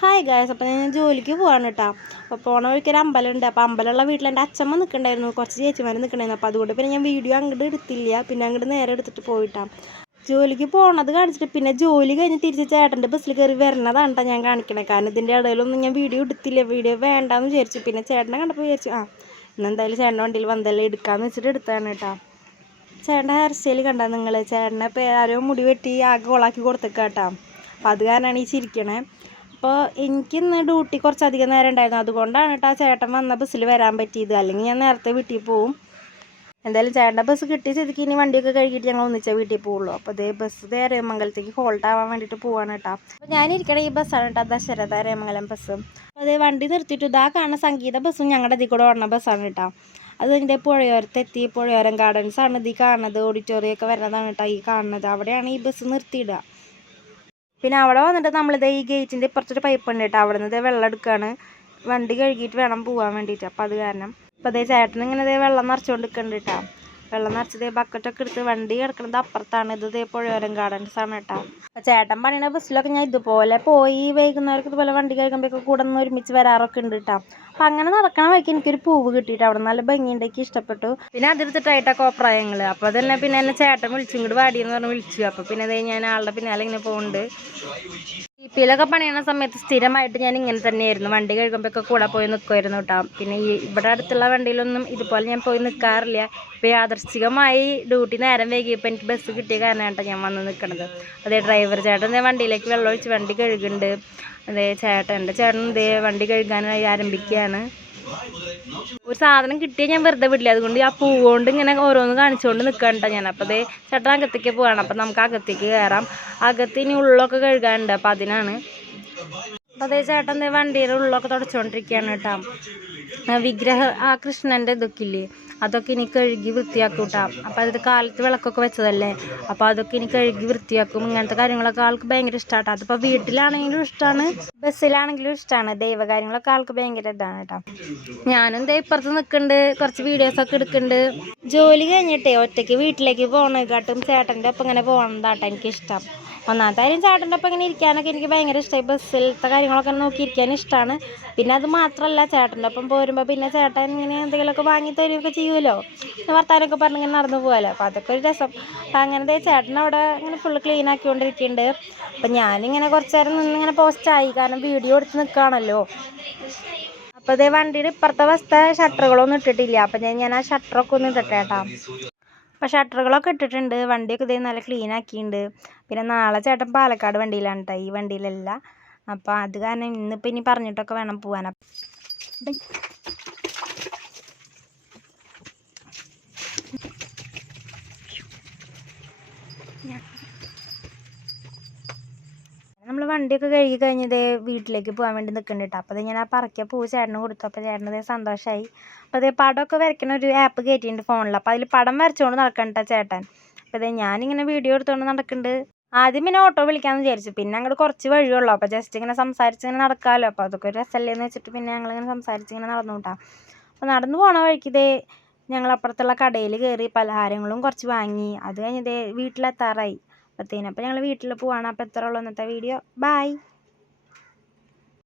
Hi guys അപ്പോൾ ഞാൻ ജോലിക്ക് പോവാണ് കേട്ടോ. അപ്പോൾ പോണ വഴിക്ക് ഒരു അമ്പലമുണ്ട്. അപ്പോൾ അമ്പലമുള്ള വീട്ടിൽ എന്റെ അച്ഛമ്മ നിൽക്കണ്ടായിരുന്നു. കുറച്ച് ചേച്ചിമാർ നിൽക്കണ്ടായിരുന്നു. അപ്പോൾ അതുകൊണ്ട് പിന്നെ ഞാൻ വീഡിയോ അങ്ങോട്ട് എടുത്തില്ല. പിന്നെ അങ്ങോട്ട് നേരെ എടുത്തിട്ട് പോയിട്ടാണ് ജോലിക്ക് പോണത് കാണിച്ചിട്ട് പിന്നെ ജോലി കഴിഞ്ഞ് തിരിച്ച് ചേട്ടന്റെ ബസ്സിൽ കയറി വരണതാണ് കേട്ടോ ഞാൻ കാണിക്കണേ. കാരണം ഇതിന്റെ ഇടയിലൊന്നും ഞാൻ വീഡിയോ എടുത്തില്ല. വീഡിയോ വേണ്ടാന്ന് വിചാരിച്ചു. പിന്നെ ചേട്ടനെ കണ്ടപ്പോൾ വിചാരിച്ചു ആ ഇന്നെന്തായാലും ചേട്ടന്റെ വണ്ടിയിൽ വന്നതല്ലേ എടുക്കാമെന്ന് വെച്ചിട്ട് എടുത്താണ് കേട്ടോ ചേട്ടന്റെ ഹെയർ സ്റ്റൈൽ കണ്ടാ നിങ്ങൾ ചേട്ടനെ ആരോ മുടി വെട്ടി ആകെ കൊളാക്കി കൊടുത്തേക്കാട്ടാ അപ്പോൾ അത് കാരണമാണ് ഈ ചിരിക്കണേ. അപ്പോൾ എനിക്കിന്ന് ഡ്യൂട്ടി കുറച്ചധികം നേരം ഉണ്ടായിരുന്നു. അതുകൊണ്ടാണ് കേട്ടോ ചേട്ടൻ വന്ന ബസ്സിൽ വരാൻ പറ്റിയത്. അല്ലെങ്കിൽ ഞാൻ നേരത്തെ വീട്ടിൽ പോവും. എന്തായാലും ചേട്ടന്റെ ബസ് കിട്ടി സ്ഥിതിക്ക് ഇനി വണ്ടിയൊക്കെ കഴുകിയിട്ട് ഞങ്ങൾ ഒന്നിച്ചേ വീട്ടിൽ പോവുള്ളൂ. അപ്പോൾ അതേ ബസ് രേമംഗലത്തേക്ക് ഹോൾട്ട് ആവാൻ വേണ്ടിയിട്ട് പോവാണ് കേട്ടോ അപ്പോൾ ഞാനിരിക്കണ ഈ ബസ്സാണ് കേട്ടോ ദശരഥ രേമംഗലം ബസ് അപ്പോൾ അതേ വണ്ടി നിർത്തിയിട്ട്. ഇതാ കാണുന്ന സംഗീത ബസ്സും ഞങ്ങളുടെ ഇതിൽ കൂടെ ഓടുന്ന ബസ്സാണ് കേട്ടോ അത് എന്റെ പുഴയോരത്തെത്തി പുഴയോരം ഗാർഡൻസാണ് ആണ് ഇത് കാണുന്നത്. ഓഡിറ്റോറിയം ഒക്കെ വരുന്നതാണ് കേട്ടോ ഈ കാണുന്നത്. അവിടെയാണ് ഈ ബസ് നിർത്തിയിടുക. പിന്നെ അവിടെ വന്നിട്ട് നമ്മളിത് ഈ ഗേറ്റിന്റെ ഇപ്പുറത്തൊരു പൈപ്പ് ഉണ്ട് കേട്ടോ. അവിടെ നിന്ന് വെള്ളം എടുക്കുകയാണ് വണ്ടി കഴുകിയിട്ട് വേണം പോകാൻ വേണ്ടിയിട്ട്. അപ്പോൾ അത് കാരണം അപ്പോൾ അതേ ചേട്ടൻ ഇങ്ങനെ വെള്ളം നിറച്ചുകൊണ്ട് നിൽക്കുന്നുണ്ട് കേട്ടോ. വെള്ളം നിറച്ചത് ബക്കറ്റൊക്കെ എടുത്ത് വണ്ടി കിടക്കുന്നത് അപ്പുറത്താണ്. ഇത് ഇതേ പുഴയോരം ഗാർഡൻസ് ആണ് കേട്ടോ. അപ്പോൾ ചേട്ടൻ പണിയുടെ ബസ്സിലൊക്കെ ഞാൻ ഇതുപോലെ പോയി വൈകുന്നേരമൊക്കെ ഇതുപോലെ വണ്ടി കഴിക്കുമ്പോഴൊക്കെ കൂടെ നിന്ന് ഒരുമിച്ച് വരാറൊക്കെ ഉണ്ട് കേട്ടോ. അപ്പം അങ്ങനെ നടക്കണ വഴിക്ക് എനിക്കൊരു പൂവ് കിട്ടിയിട്ട് അവിടെ നല്ല ഭംഗിയുണ്ടെങ്കിൽ ഇഷ്ടപ്പെട്ടു. പിന്നെ അതിർത്തിട്ടായിട്ടാ കോപ്രായങ്ങൾ അപ്പോൾ അതന്നെ പിന്നെ എന്നെ ചേട്ടൻ വിളിച്ചു ഇങ്ങോട്ട് വാടിയെന്ന് പറഞ്ഞ് വിളിച്ചു. അപ്പോൾ പിന്നെ അതേ ഞാൻ ആളുടെ പിന്നാലെ ഇങ്ങനെ പോകുന്നുണ്ട് ഇ പിയിലൊക്കെ പണിയണ സമയത്ത് സ്ഥിരമായിട്ട് ഞാൻ ഇങ്ങനെ തന്നെയായിരുന്നു. വണ്ടി കഴുകുമ്പോഴൊക്കെ കൂടെ പോയി നിൽക്കുമായിരുന്നു കേട്ടോ പിന്നെ ഈ ഇവിടെ അടുത്തുള്ള വണ്ടിയിലൊന്നും ഇതുപോലെ ഞാൻ പോയി നിൽക്കാറില്ല ഇപ്പോൾ യാദർശികമായി ഡ്യൂട്ടി നേരം വൈകിയപ്പോൾ എനിക്ക് ബസ് കിട്ടിയ കാരണമാണ് ഞാൻ വന്ന് നിൽക്കുന്നത് അതേ ഡ്രൈവർ ചേട്ടൻ വണ്ടിയിലേക്ക് വെള്ളം ഒഴിച്ച് വണ്ടി കഴുകുന്നുണ്ട്. അതേ ചേട്ടൻ എന്റെ ചേട്ടൻ ഇതേ വണ്ടി കഴുകാനായി ആരംഭിക്കുകയാണ്. ഒരു സാധനം കിട്ടിയാൽ ഞാൻ വെറുതെ വിടില്ല. അതുകൊണ്ട് ആ പൂ കൊണ്ട് ഇങ്ങനെ ഓരോന്ന് കാണിച്ചുകൊണ്ട് നിൽക്കണ്ട ഞാൻ. അപ്പോൾ അതേ ചേട്ടൻ അകത്തേക്ക് പോവാണ്. അപ്പം നമുക്ക് അകത്തേക്ക് കയറാം അകത്ത് ഇനി ഉള്ളൊക്കെ കഴുകാനുണ്ട്. അപ്പം അതിനാണ്. അപ്പം അതേ ചേട്ടൻ വണ്ടിയുടെ ഉള്ളൊക്കെ തുടച്ചുകൊണ്ടിരിക്കുകയാണ് കേട്ടോ വിഗ്രഹ ആ കൃഷ്ണന്റെ ഇതൊക്കെ ഇല്ലേ അതൊക്കെ ഇനി കഴുകി വൃത്തിയാക്കും കേട്ടോ അപ്പോൾ അത് കാലത്ത് വിളക്കൊക്കെ വെച്ചതല്ലേ? അപ്പോൾ അതൊക്കെ ഇനി കഴുകി വൃത്തിയാക്കും. ഇങ്ങനത്തെ കാര്യങ്ങളൊക്കെ ആൾക്ക് ഭയങ്കര ഇഷ്ടമാട്ടോ അതിപ്പോൾ വീട്ടിലാണെങ്കിലും ഇഷ്ടമാണ് ബസ്സിലാണെങ്കിലും ഇഷ്ടമാണ് ദൈവകാര്യങ്ങളൊക്കെ ആൾക്ക് ഭയങ്കര ഇതാണ് കേട്ടോ ഞാനും ദേ ഇപ്പുറത്ത് നിൽക്കുന്നുണ്ട് കുറച്ച് വീഡിയോസൊക്കെ എടുക്കുന്നുണ്ട് ജോലി കഴിഞ്ഞിട്ടേ ഒറ്റയ്ക്ക് വീട്ടിലേക്ക് പോകണേക്കാട്ടും ചേട്ടന്റെ ഒപ്പം ഇങ്ങനെ പോകണതാട്ടോ എനിക്കിഷ്ടം. ഒന്നാമത്തെ കാര്യം ചേട്ടന്റെ ഒപ്പം ഇങ്ങനെ ഇരിക്കാനൊക്കെ എനിക്ക് ഭയങ്കര ഇഷ്ടമായി ബസ്സിലത്തെ കാര്യങ്ങളൊക്കെ നോക്കിയിരിക്കാനും ഇഷ്ടമാണ് പിന്നെ അത് മാത്രമല്ല ചേട്ടന്റെ ഒപ്പം പോരുമ്പോൾ പിന്നെ ചേട്ടൻ ഇങ്ങനെ എന്തെങ്കിലുമൊക്കെ വാങ്ങി തരികയൊക്കെ ചെയ്യുമല്ലോ വർത്താനമൊക്കെ പറഞ്ഞ് ഇങ്ങനെ നടന്നു പോകാമല്ലോ അപ്പോൾ അതൊക്കെ ഒരു രസം. അങ്ങനത്തെ ചേട്ടൻ അവിടെ ഇങ്ങനെ ഫുള്ള് ക്ലീൻ ആക്കിക്കൊണ്ടിരിക്കുന്നുണ്ട് അപ്പം ഞാനിങ്ങനെ കുറച്ച് നേരം നിന്ന് ഇങ്ങനെ പോസ്റ്റായി കാരണം വീഡിയോ എടുത്ത് നിൽക്കുകയാണല്ലോ അപ്പോൾ അതേ വണ്ടിയുടെ ഇപ്പുറത്തെ വശത്തെ ഷട്ടറുകളൊന്നും ഇട്ടിട്ടില്ല. അപ്പം ഞാൻ ഞാൻ ആ ഷട്ടറൊക്കെ ഒന്ന് ഇട്ടിട്ടെ കേട്ടോ. അപ്പോൾ ഷട്ടറുകളൊക്കെ ഇട്ടിട്ടുണ്ട്. വണ്ടിയൊക്കെ ഇതേ നല്ല ക്ലീൻ ആക്കിയിട്ടുണ്ട്. പിന്നെ നാളെ ചേട്ടൻ പാലക്കാട് വണ്ടിയിലാണ് കേട്ടോ ഈ വണ്ടിയിലല്ല. അപ്പോൾ അത് കാരണം ഇന്നിപ്പോൾ ഇനി പറഞ്ഞിട്ടൊക്കെ വേണം പോകാൻ വണ്ടിയൊക്കെ കഴുകി ദേ വീട്ടിലേക്ക് പോകാൻ വേണ്ടി നിൽക്കുന്നുണ്ട് കേട്ടോ അപ്പോൾ ഞാൻ ആ പറക്കിയ പൂവ് ചേട്ടന് കൊടുത്തു. അപ്പോൾ ചേട്ടനത് സന്തോഷമായി അപ്പോൾ അതേ പടമൊക്കെ വരയ്ക്കണ ഒരു ആപ്പ് കയറ്റിയിട്ടുണ്ട് ഫോണിൽ അപ്പോൾ അതിൽ പടം വരച്ചുകൊണ്ട് നടക്കണം ചേട്ടൻ. അപ്പോൾ അതേ ഞാനിങ്ങനെ വീഡിയോ എടുത്തുകൊണ്ട് നടക്കുന്നുണ്ട് ആദ്യം പിന്നെ ഓട്ടോ വിളിക്കാമെന്ന് വിചാരിച്ചു. പിന്നെ അങ്ങോട്ട് കുറച്ച് വഴിയുള്ളൂ അപ്പോൾ ജസ്റ്റ് ഇങ്ങനെ സംസാരിച്ച് ഇങ്ങനെ നടക്കാമല്ലോ അപ്പോൾ അതൊക്കെ ഒരു രസമല്ലേ എന്ന് വെച്ചിട്ട് പിന്നെ ഞങ്ങളിങ്ങനെ സംസാരിച്ച് ഇങ്ങനെ നടന്നു കേട്ടോ അപ്പോൾ നടന്നു പോണ വഴിക്ക് ഇതേ ഞങ്ങൾ അപ്പുറത്തുള്ള കടയിൽ കയറി പലഹാരങ്ങളും കുറച്ച് വാങ്ങി. അത് കഴിഞ്ഞ് ഇതേ വീട്ടിലെത്താറായി. അപ്പോഴത്തേനും അപ്പോൾ ഞങ്ങൾ വീട്ടിൽ പോവാണ്. അപ്പോൾ എത്ര ഉള്ളൂ ഇന്നത്തെ വീഡിയോ? ബൈ